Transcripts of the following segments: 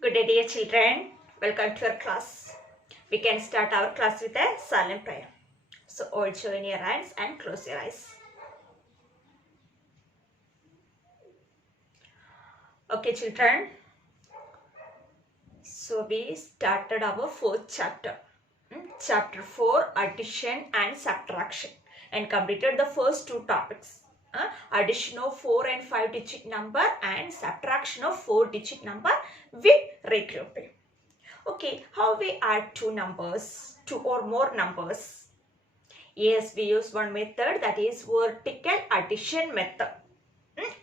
Good day, dear children. Welcome to our class. We can start our class with a silent prayer. So, all join your hands and close your eyes. Okay, children. So, we started our fourth chapter. Chapter 4, Addition and Subtraction, and completed the first two topics. Addition of 4 and 5 digit number and subtraction of 4 digit number with regrouping. Okay, how we add two or more numbers? Yes, we use one method, that is vertical addition method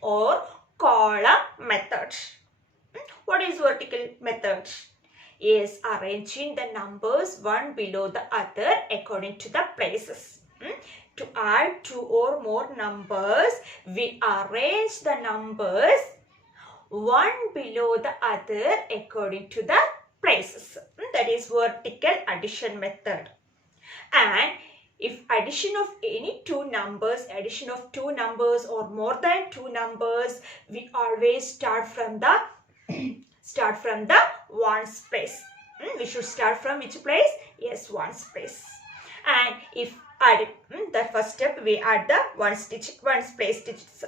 or column method. What is vertical method? Yes, arranging the numbers one below the other according to the places. To add two or more numbers, we arrange the numbers one below the other according to the places. That is vertical addition method. And if addition of two numbers or more than two numbers, we always start from the ones place. We should start from which place? Yes, ones place. And if add the first step, we add the ones place digits.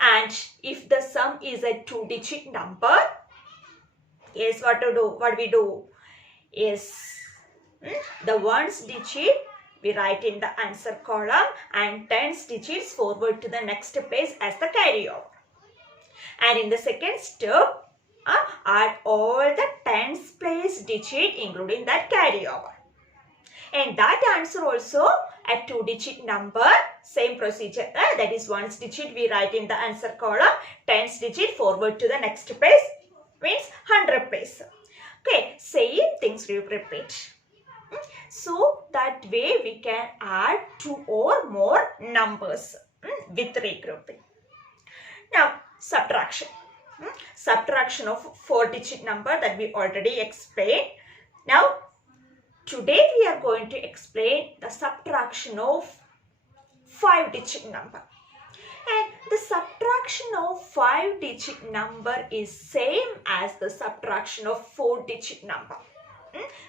And if the sum is a two-digit number, yes, what we do? Yes, the ones digit we write in the answer column and tens digits forward to the next page as the carryover. And in the second step, add all the tens place digit including that carryover. And that answer also a two-digit number, same procedure. That is ones digit we write in the answer column, tens digit forward to the next page, means 100 place. Okay, same things we repeat. So that way we can add two or more numbers with regrouping. Now, subtraction. Subtraction of 4-digit number that we already explained. Now, today we are going to explain the subtraction of 5-digit number. And the subtraction of 5-digit number is same as the subtraction of 4-digit number.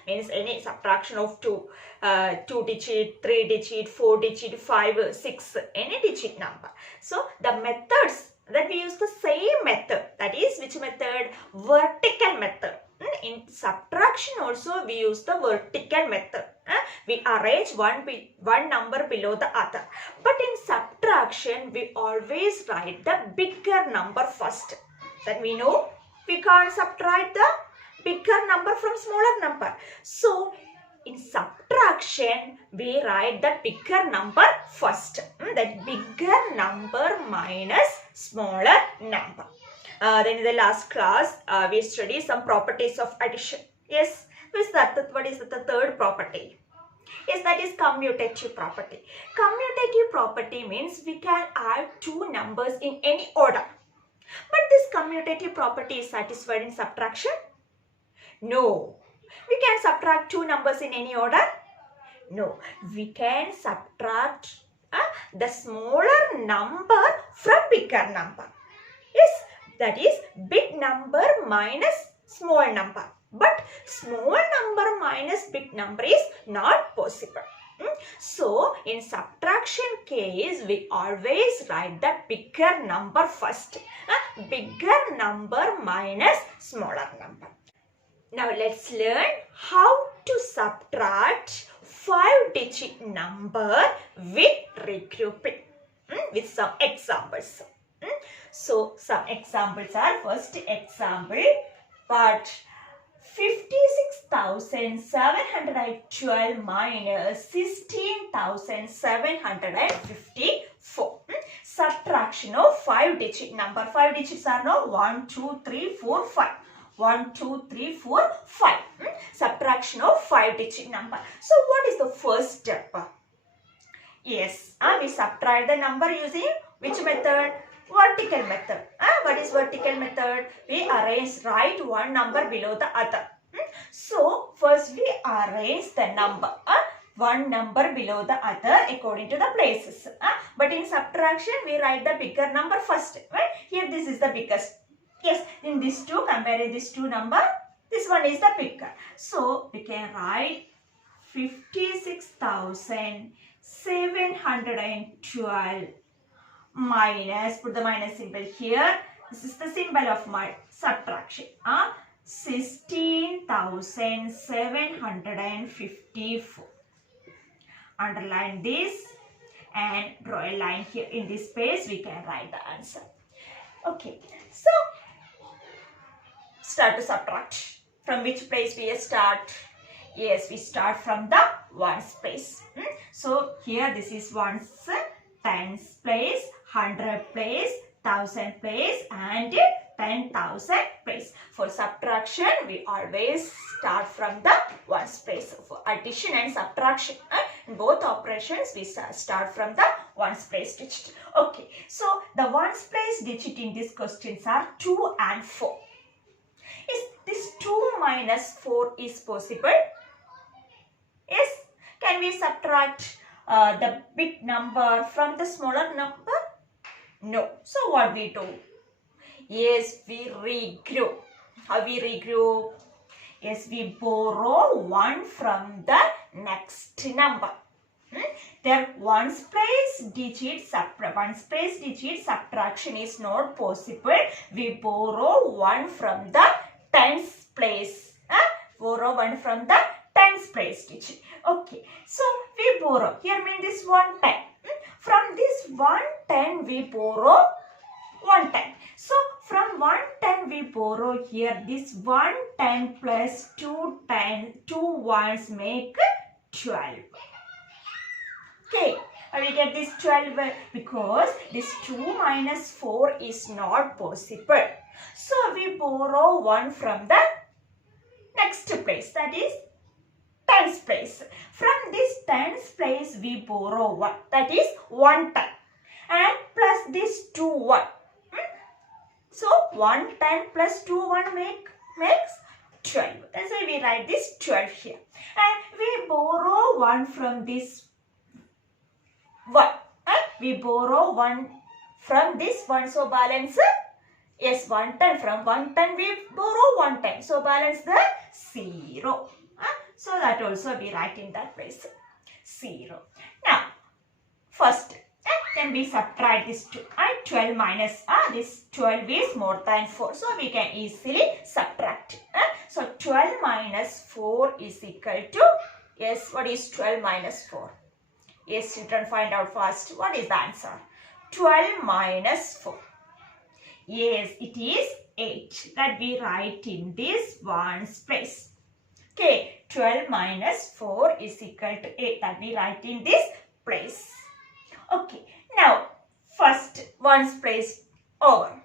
Means any subtraction of 2-digit, 3-digit, 4-digit, 5, 6, any digit number. So the methods that we use the same method, that is which method? Vertical method. In subtraction also we use the vertical method. We arrange one number below the other. But in subtraction we always write the bigger number first. That we know we can't subtract the bigger number from smaller number. So in subtraction we write the bigger number first. That bigger number minus smaller number. Then in the last class we studied some properties of addition. Yes, what is the third property? Yes, that is commutative property. Commutative property means we can add two numbers in any order. But this commutative property is satisfied in subtraction? No. We can subtract two numbers in any order? No. We can subtract the smaller number from bigger number. Yes, that is big number minus small number. But small number minus big number is not possible. So, in subtraction case, we always write the bigger number first. Bigger number minus smaller number. Now, let's learn how to subtract 5-digit number with regrouping with some examples. So, some examples are, first example, but 56,712 minus 16,754. Subtraction of 5-digit number. 5 digits are now 1, 2, 3, 4, 5. 1, 2, 3, 4, 5. Subtraction of 5-digit number. So, what is the first step? Yes, we subtract the number using which method? Vertical method. What is vertical method? We write one number below the other. So, first we arrange the number. One number below the other according to the places. But in subtraction, we write the bigger number first. Right? Here this is the biggest. Yes, in these two, comparing these two number, This one is the bigger. So we can write 56,712 minus, put the minus symbol here. This is the symbol of my subtraction. 16,754. Underline this and draw a line here. In this space we can write the answer. Okay, so start to subtract. From which place we start? Yes, we start from the ones place. So here this is ones, tens place, 100 place, 1000 place and 10,000 place. For subtraction we always start from the ones place. For addition and subtraction, in both operations we start from the ones place digit. Okay, so the ones place digit in these questions are 2 and 4. Is this 2 minus 4 is possible? Yes. Can we subtract the big number from the smaller number? No. So what we do? Yes, we regroup. How we regroup? Yes, we borrow 1 from the next number. Their ones place digit subtraction is not possible. We borrow 1 from the tens place. Borrow 1 from the tens place digit. Okay, so we borrow. Here means this 110. From this 110 we borrow 110. So from 110 we borrow here this 110 plus 210, 2 ones make 12. Okay, we get this 12 because this 2 minus 4 is not possible. So we borrow 1 from the next place, that is tens place. From this tens place we borrow 1, that is 110 and plus this 2 1. So 110 plus 2 1 makes 12. That's why we write this 12 here. And we borrow 1 from this 1. We borrow 1 from this 1. So balance, yes, 110. From 110 we borrow 110. So balance the 0. So that also we write in that place 0. Now first then we subtract this 2. 12 minus this 12 is more than 4. So we can easily subtract. So 12 minus 4 is equal to, yes, what is 12 minus 4? Yes, children, find out fast. What is the answer? 12 minus 4. Yes, it is 8. That we write in this ones place. Okay, 12 minus 4 is equal to 8. That we write in this place. Okay, now first ones place over.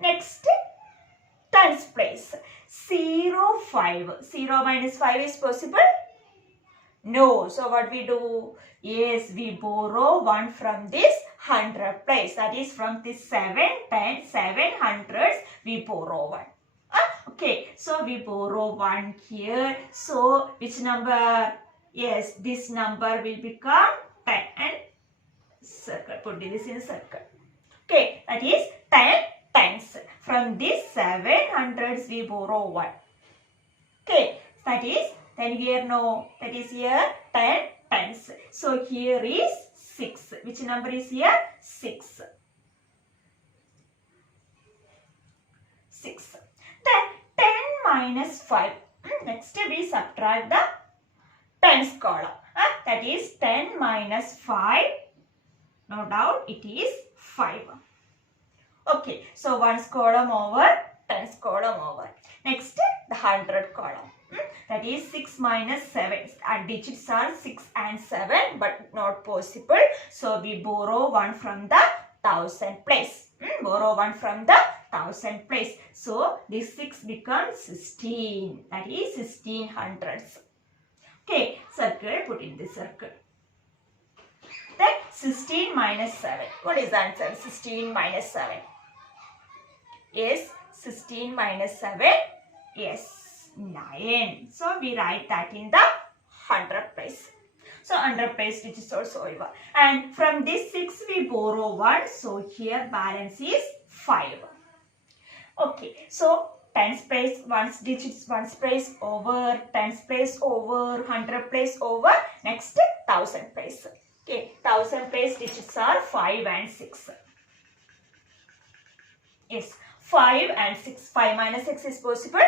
Next, tens place. 0, 5. 0 minus 5 is possible? No. So what we do? Yes, we borrow 1 from this 100 place. That is from this 7, 10, 700s we borrow 1. Okay, so we borrow 1 here. So which number? Yes, this number will become 10 and circle. Put this in circle. Okay, that is 10 tens. From this 700s we borrow 1. Okay, that is, then here no, that is here 10 tens. So here is 6. Which number is here? 6. 6. Then 10 minus 5. Next we subtract the tens column. That is 10 minus 5. No doubt it is 5. Okay, so ones column over, tens column over. Next, the 100 column. That is 6 minus 7. Our digits are 6 and 7, but not possible. So we borrow 1 from the 1000 place. Borrow 1 from the 1000 place. So this 6 becomes 16. That is 1600s. Okay, circle, put in the circle. Then 16 minus 7. What is the answer? 16 minus 7. Yes, 16 minus 7. Yes, 9. So we write that in the 100 place. So 100 place which is also over. And from this 6 we borrow 1. So here balance is 5. Okay, so tens place, ones digits, ones place over, tens place over, 100 place over, next 1000 place. Okay, 1000 place digits are 5 and 6. Yes, 5 and 6. 5 minus 6 is possible?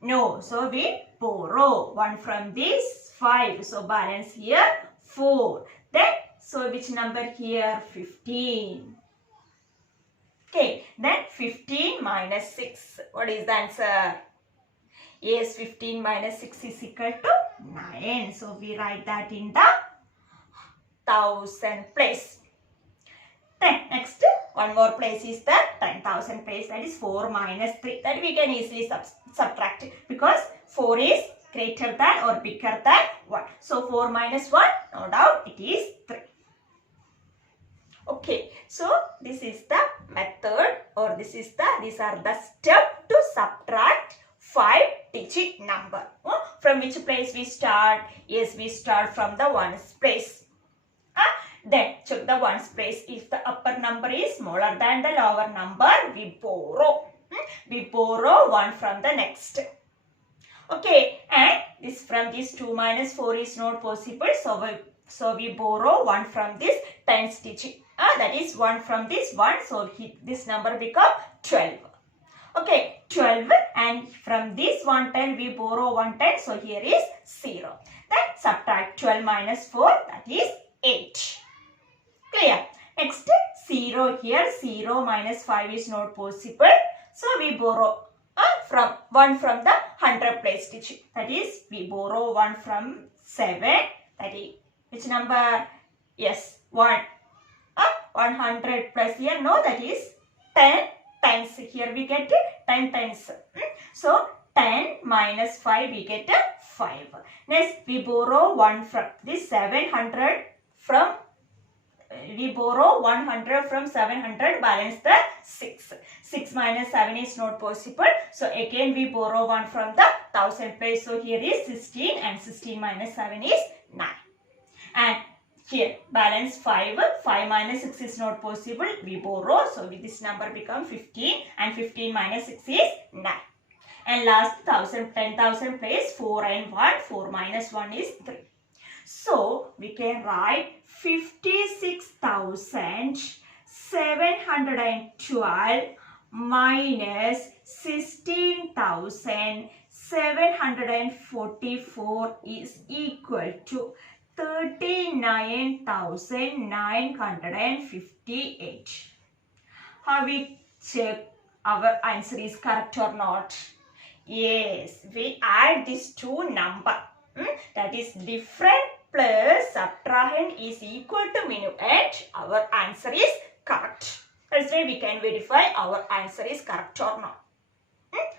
No. So we borrow 1 from this 5. So balance here 4. Then, so which number here? 15. Okay, then 15 minus 6. What is the answer? Yes, 15 minus 6 is equal to 9. So we write that in the 1000 place. Then next one more place is the 10,000 place, that is 4 minus 3. That we can easily subtract because 4 is greater than or bigger than 1. So 4 minus 1, no doubt it is 3. Okay, so this is the method or these are the steps to subtract 5-digit number. From which place we start? Yes, we start from the ones place. Then check the ones place. If the upper number is smaller than the lower number, we borrow. We borrow 1 from the next. Okay, and this from this 2 minus 4 is not possible. So we borrow 1 from this tens digit. That is 1 from this 1. So this number become 12. Okay, 12, and from this 110 we borrow 110. So here is 0. Then subtract 12 minus 4, that is 8. Clear? Next 0 here. 0 minus 5 is not possible. So we borrow from 1 from the 100 place digit. That is we borrow 1 from 7. That is which number? Yes, 1. 100 plus here. No, that is 10 times. Here we get 10 times. So 10 minus 5 we get 5. Next we borrow 1 from this 700 from. We borrow 100 from 700, balance the 6. 6 minus 7 is not possible. So again we borrow 1 from the 1000 place. So here is 16 and 16 minus 7 is 9. And here balance 5. 5 minus 6 is not possible. We borrow. So this number become 15 and 15 minus 6 is 9. And last 10,000 place 4 and 1. 4 minus 1 is 3. So we can write 56,712 minus 16,744 is equal to 39,958. How we check our answer is correct or not? Yes, we add these two numbers. That is different plus subtrahend is equal to minimum, and our answer is correct. That's why we can verify our answer is correct or not.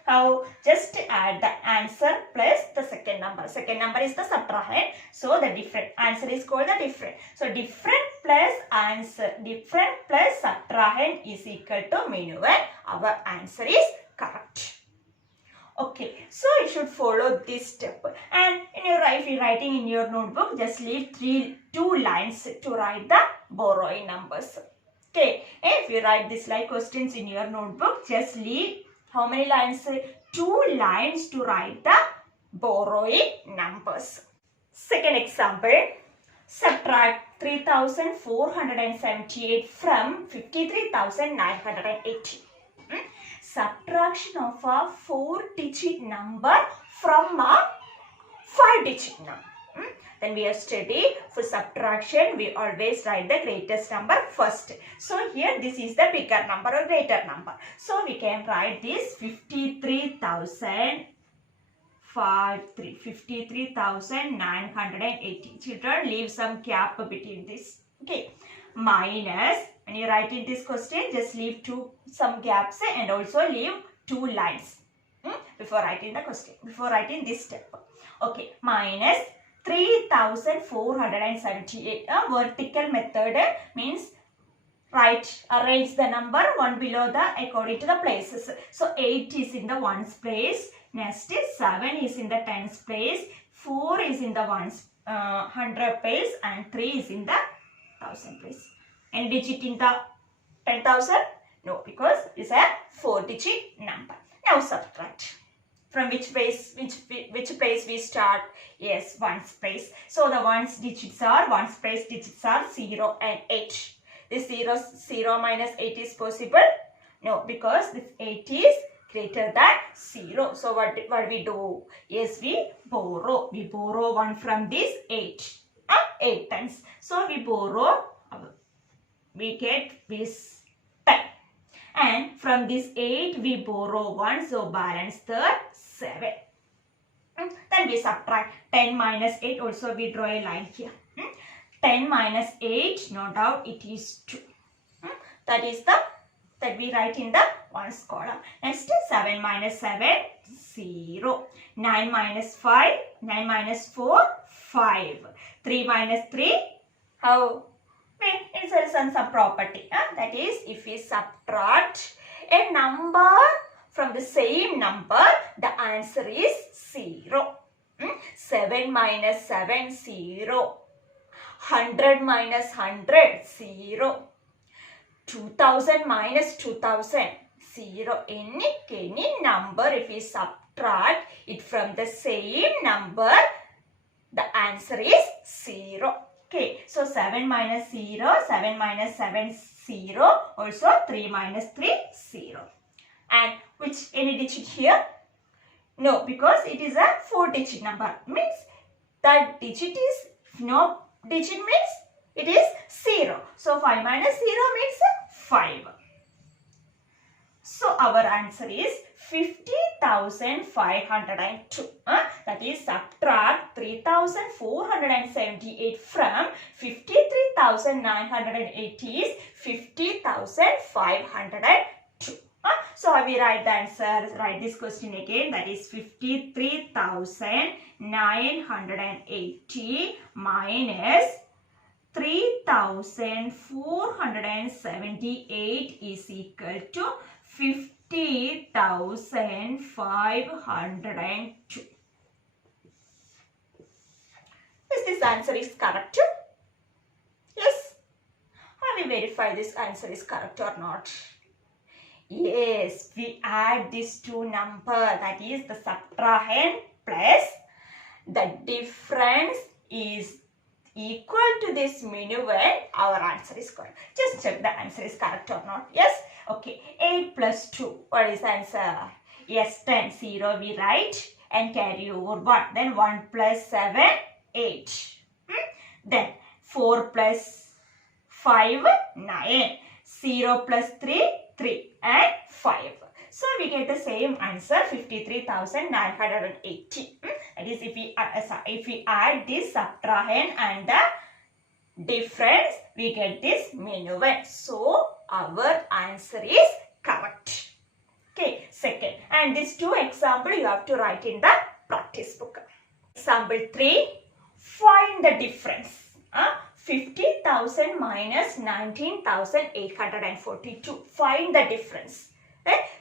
How? Just add the answer plus the second number. Second number is the subtrahend. So the different answer is called the different. So different plus answer, different plus subtrahend is equal to minimum, and our answer is correct. Okay, so you should follow this step. And if you're writing in your notebook, just leave 2 lines to write the borrowing numbers. Okay, if you write this like questions in your notebook, just leave how many lines? 2 lines to write the borrowing numbers. Second example, subtract 3,478 from 53,980. Subtraction of a 4-digit number from a 5-digit number. Then we have studied for subtraction, we always write the greatest number first. So here this is the bigger number or greater number. So we can write this 53,980. Children, leave some gap between this. Okay. Minus, when you write in this question, just leave some gaps and also leave 2 lines before writing the question, before writing this step. Okay, minus 3,478. A vertical method means arrange the number one below the according to the places. So 8 is in the ones place, next is 7 is in the tens place, 4 is in the 100 place, and 3 is in the 1000 place. And digit in the 10,000? No, because it's a 4-digit number. Now subtract. From which place we start? Yes, ones place. So the ones place digits are 0 and 8. This 0 minus 8 is possible? No, because this 8 is greater than 0. So what we do? Yes, we borrow. We borrow 1 from this 8. 8 times. So we borrow, we get this 10. And from this 8 we borrow 1. So balance the 7. Then we subtract 10 minus 8. Also we draw a line here. 10 minus 8, no doubt it is 2. That is that we write in the ones column. Next 7 minus 7, 0. 9 minus 5, 9 minus 4, 5. 3 minus 3, how? It's some property. That is, if we subtract a number from the same number, the answer is 0. 7 minus 7, 0. 100 minus 100, 0. 2000 minus 2000, 0. Any number, if we subtract it from the same number, the answer is 0. Okay, so 7 minus 0, 7 minus 7, 0. Also 3 minus 3, 0. And any digit here? No, because it is a 4-digit number. Means that digit is, no digit means it is 0. So 5 minus 0 means 5. So our answer is 50,502. That is, subtract 3,478 from 53,980 is 50,502. So we write the answer, write this question again, that is 53,980 minus 3,478 is equal to 50,502. Is this answer is correct? Yes. Have we verified this answer is correct or not? Yes, we add these two numbers, that is the subtrahend plus the difference is equal to this minuend. Our answer is correct. Just check the answer is correct or not. Yes. Okay. 8 plus 2. What is the answer? Yes, 10. 0 we write and carry over 1. Then 1 plus 7, 8. Then 4 plus 5, 9. 0 plus 3, 3 and 5. So we get the same answer, 53,980. That is, if we add this subtrahend and the difference, we get this minuend. So our answer is correct. Okay, second. And these two examples you have to write in the practice book. Example 3, find the difference. 50,000 minus 19,842. Find the difference.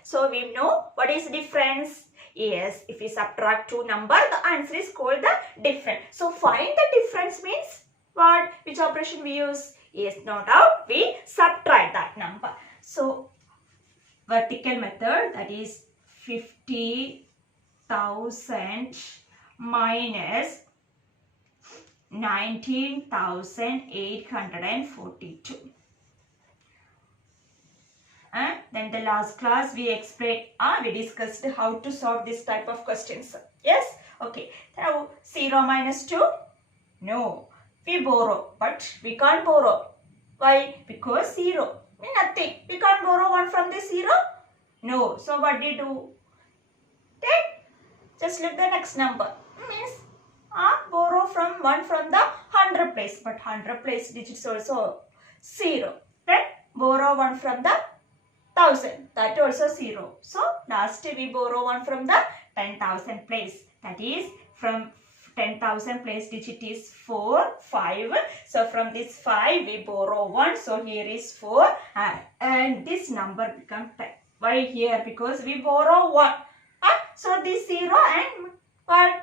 So we know what is difference. Yes, if we subtract two numbers, the answer is called the difference. So find the difference means what? Which operation we use? Yes, no doubt we subtract that number. So vertical method, that is 50,000 minus 19,842. And then the last class we explained, we discussed how to solve this type of questions. Yes? Okay. Now 0 minus 2? No. We borrow, but we can't borrow. Why? Because 0 means nothing. We can't borrow 1 from this 0? No. So what do you do? Then just look the next number. Means borrow from 1 from the 100 place. But 100 place digits also 0. Then borrow 1 from the 1000. That also 0. So last we borrow 1 from the 10,000 place. That is, from 10,000 place digit is 4, 5. So from this 5 we borrow 1. So here is 4 and this number becomes 10. Why here? Because we borrow 1. So this 0 and what?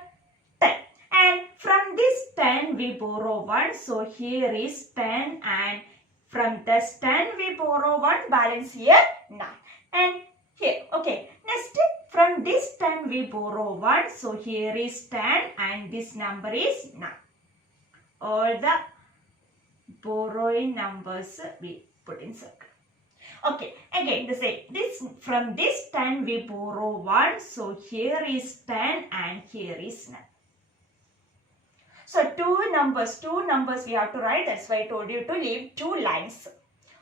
10. And from this 10 we borrow 1. So here is 10 and from this 10 we borrow 1. Balance here 9. And here, okay. Next, from this 10 we borrow 1. So here is 10 and this number is 9. All the borrowing numbers we put in circle. Okay, again the same. From this 10 we borrow 1. So here is 10 and here is 9. So two numbers we have to write. That's why I told you to leave 2 lines.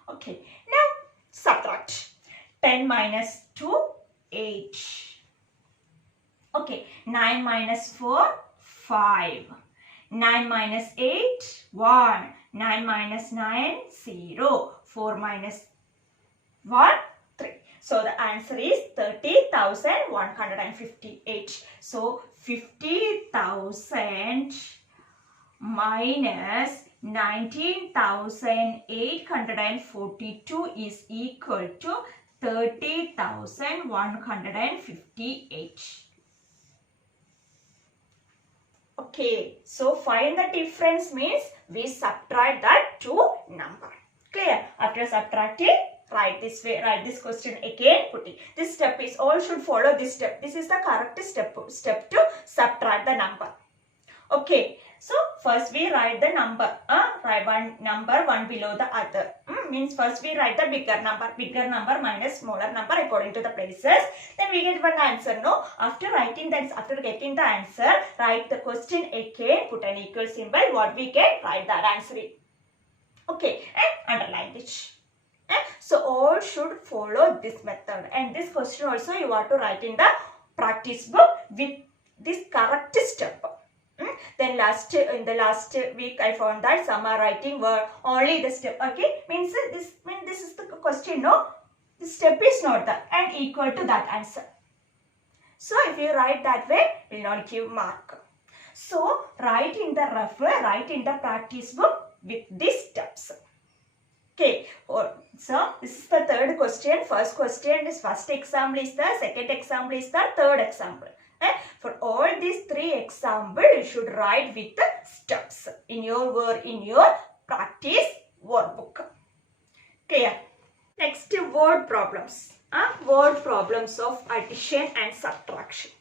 Okay, now subtract. 10 minus 2, 8. Okay, 9 minus 4, 5. 9 minus 8, 1. 9 minus 9, 0. 4 minus 1, 3. So the answer is 30,158. So 50,000 minus 19,842 is equal to 30,158. Okay, so find the difference means we subtract that 2 number. Clear? After subtracting, write this way, write this question again, put it. This step is, all should follow this step. This is the correct step to subtract the number. Okay, so first we write the number, write one number one below the other. Means first we write the bigger number minus smaller number according to the places. Then we get one answer, no? After writing that, after getting the answer, write the question again, put an equal symbol. What we get, write that answer. Okay, and underline it. So all should follow this method. And this question also you have to write in the practice book with this correct step. Then in the last week I found that some are writing were only the step. Okay, means this is the question, no? The step is not that and equal to that answer. So if you write that way, will not give mark. So write in the write in the practice book with these steps. Okay, so this is the third question. First question is first example is the, second example is the, third example. For all these 3 examples, you should write with the steps in your practice workbook. Clear? Next, word problems. Word problems of addition and subtraction.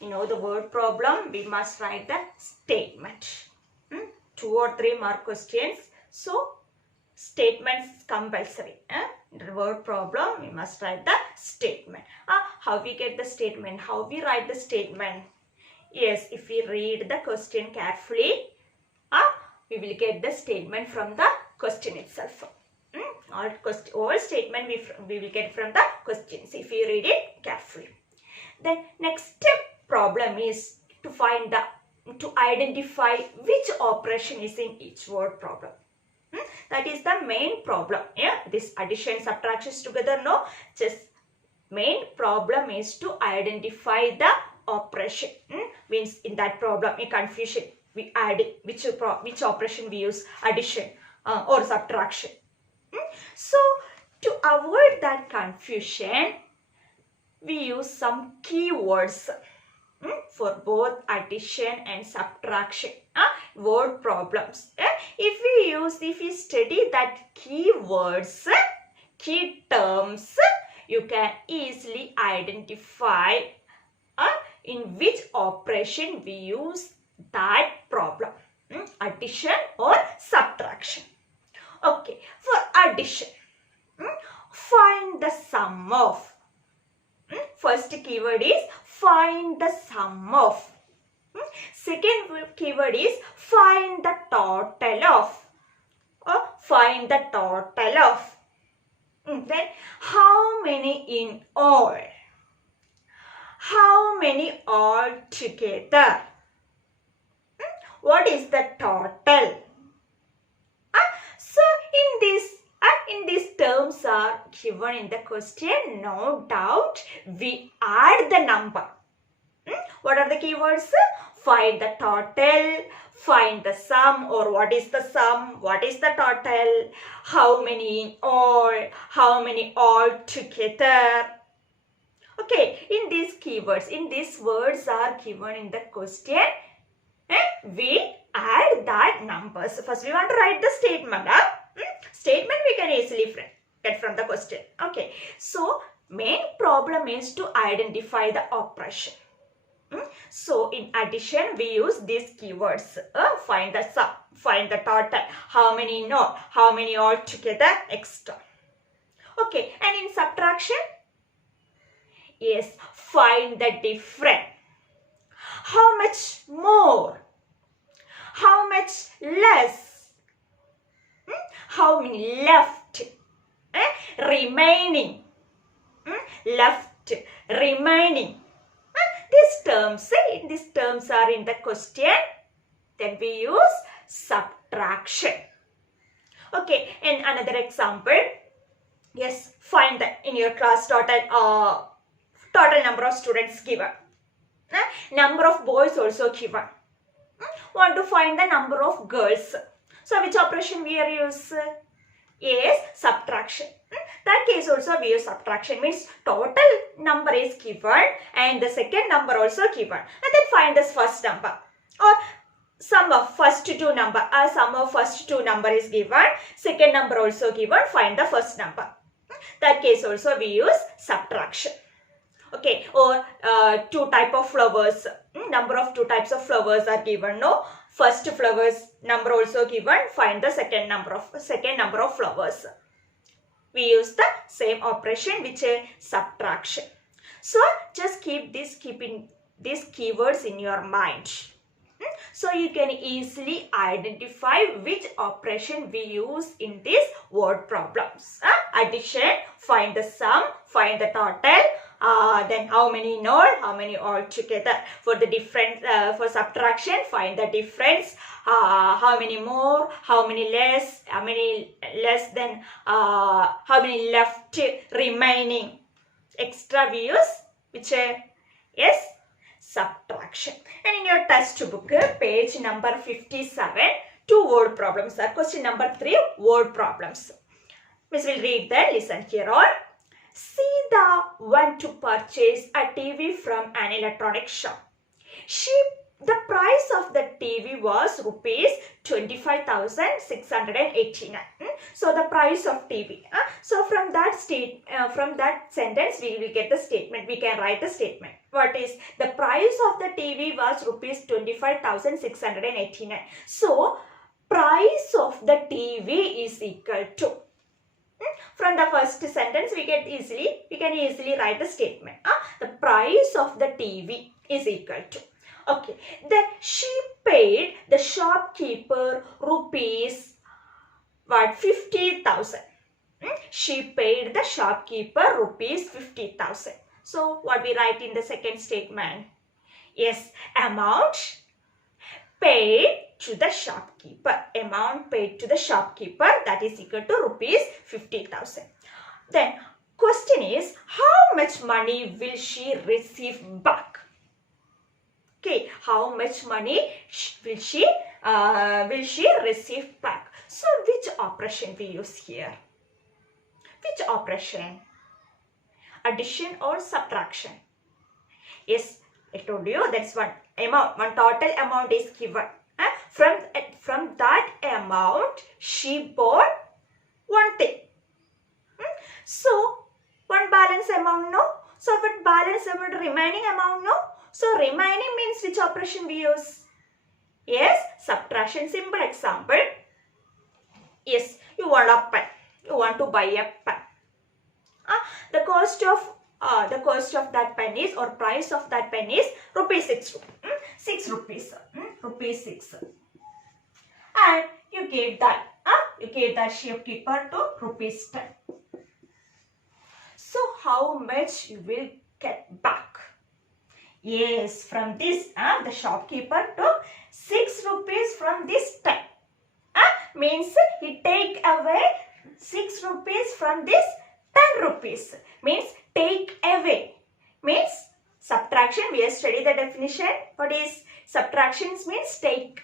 You know the word problem, we must write the statement. 2 or 3 mark questions. So, statements compulsory. The word problem, we must write the statement. How we get the statement? How we write the statement? Yes, if we read the question carefully, we will get the statement from the question itself. All statement we will get from the questions if we read it carefully. Then next problem is to identify which operation is in each word problem. That is the main problem. This addition, subtractions together, no. Just main problem is to identify the operation. Means in that problem, in confusion, we add which operation we use, addition or subtraction. So to avoid that confusion, we use some keywords for both addition and subtraction. Word problems. If we study that keywords, key terms, you can easily identify in which operation we use that problem. Addition or subtraction. Okay, for addition, find the sum of. First keyword is find the sum of. Second keyword is find the total of. Find the total of. Then how many in all? How many all together? What is the total? So in these terms are given in the question, no doubt we add the number. What are the keywords? Find the total, find the sum, or what is the sum, what is the total, how many in all, how many all together. Okay, in these keywords, in these words are given in the question, we add that numbers. First we want to write the statement. Statement we can easily get from the question. Okay, so main problem is to identify the operation. So in addition, we use these keywords. Find the sum, find the total, how many not, how many all together, extra. Okay, and in subtraction, yes, find the difference. How much more? How much less? How many left? Remaining. Left, remaining. These terms are in the question. Then we use subtraction. Okay, and another example. Yes, find the in your class total number of students given. Number of boys also given. Want to find the number of girls. So which operation we are use? Yes, subtraction. That case also we use subtraction, means total number is given and the second number also given, and then find this first number, or sum of first two number. Sum of first two number is given, second number also given, find the first number. That case also we use subtraction. Okay, or two type of flowers, number of two types of flowers are given. No, first flowers number also given, find the second number of flowers. We use the same operation, which is subtraction. So just keeping these keywords in your mind. So you can easily identify which operation we use in these word problems. Addition, find the sum, find the total, then how many not, how many all together. For the difference, for subtraction, find the difference, how many more, how many less, then how many left remaining. Extra we use, which is subtraction. And in your textbook, page number 57, 2 word problems are. Question number 3, word problems. Miss will read that. Listen here all. See the one to purchase a TV from an electronic shop. The price of the TV was rupees 25,689. So the price of TV. So from that sentence we will get the statement. We can write the statement. What is the price of the TV was rupees 25,689. So price of the TV is equal to. From the first sentence we can easily write the statement. The price of the TV is equal to. Okay, then she paid the shopkeeper rupees 50,000. She paid the shopkeeper rupees 50,000. So what we write in the second statement? Yes, amount paid to the shopkeeper. Amount paid to the shopkeeper, that is equal to rupees 50,000. Then question is, how much money will she receive back? Okay, how much money will she receive back? So which operation we use here? Which operation? Addition or subtraction? Yes, I told you that's one total amount is given. From that amount, she bought one thing. So, one balance amount, no? So, what balance amount, remaining amount, no? So, remaining means which operation we use? Yes, subtraction. Simple example. Yes, you want a pen. You want to buy a pen. The cost of that pen is, or price of that pen is rupees 6. 6 rupees. Rupees 6. And you gave that shopkeeper to rupees 10. So how much you will get back? Yes, from this the shopkeeper took 6 rupees from this 10. Means he take away 6 rupees from this 10 rupees. Means take away. Means subtraction. We have studied the definition. What is subtraction? Means take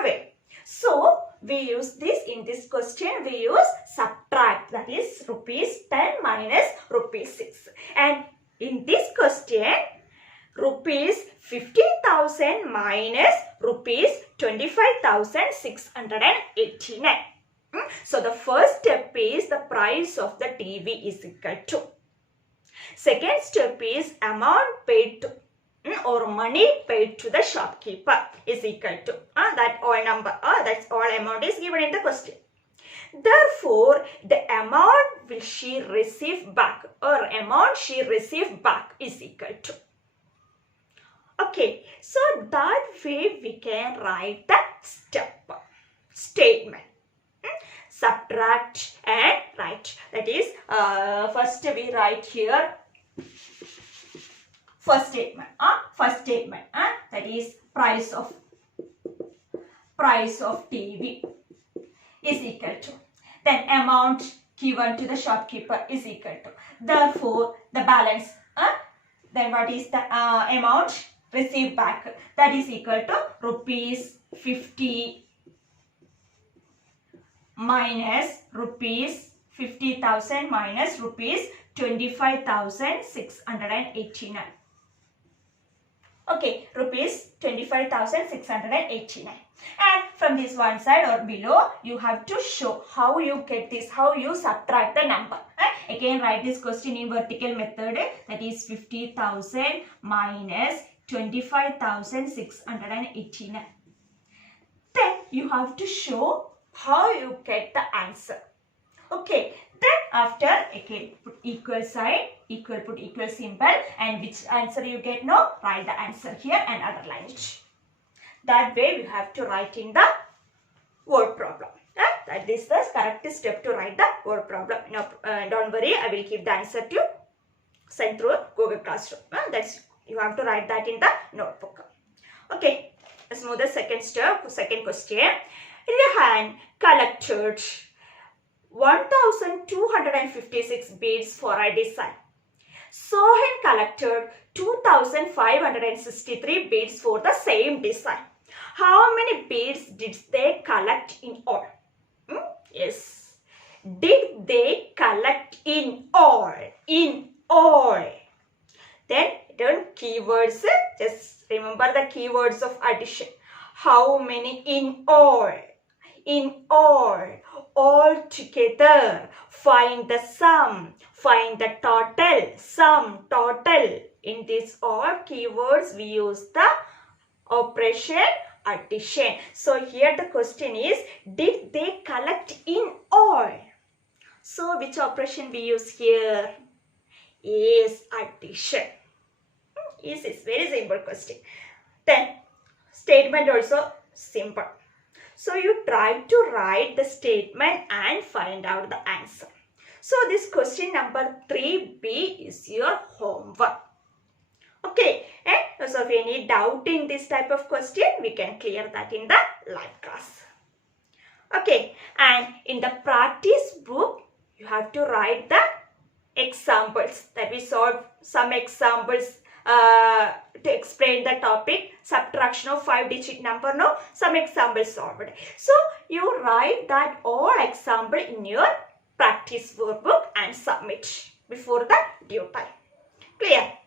away. So we use this in this question. We use subtract. That is rupees 10 minus rupees 6. And in this question, rupees 50,000 minus rupees 25,689. So the first step is the price of the TV is equal to. Second step is amount paid to or money paid to the shopkeeper is equal to that all number. That's all amount is given in the question. Therefore, the amount will she receive back or amount she received back is equal to. Okay, so that way we can write the statement. Subtract and write. That is, first we write here first statement. That is price of TV is equal to. Then amount given to the shopkeeper is equal to. Therefore, the balance. Then what is the amount received back? That is equal to rupees 50 minus rupees 50,000 minus rupees 25,689. Okay, rupees 25,689. And from this one side or below, you have to show how you get this, how you subtract the number. Again, write this question in vertical method. That is 50,000 minus 25,689. Then you have to show how you get the answer. Okay, then after again put equal sign, put equal symbol, and which answer you get now, write the answer here and underline it. That way we have to write in the word problem. That is the correct step to write the word problem. Now don't worry, I will give the answer to you sent through Google Classroom. That's you have to write that in the notebook. Okay, let's move the second step, second question. Rehan collected 1,256 beads for a design. Sohan collected 2,563 beads for the same design. How many beads did they collect in all? Yes. Did they collect in all? In all. Then keywords. Just remember the keywords of addition. How many in all? In all together. Find the sum, find the total, sum, total. In these all keywords, we use the operation addition. So here the question is, did they collect in all? So which operation we use here? Is addition. Yes, it's very simple question. Then statement also simple. So you try to write the statement and find out the answer. So this question number 3B is your homework. Okay, so if any doubt in this type of question, we can clear that in the live class. Okay, and in the practice book, you have to write the examples that we solve some examples to explain the topic subtraction of 5-digit number. Now some examples solved. So you write that all example in your practice workbook and submit before the due time. Clear?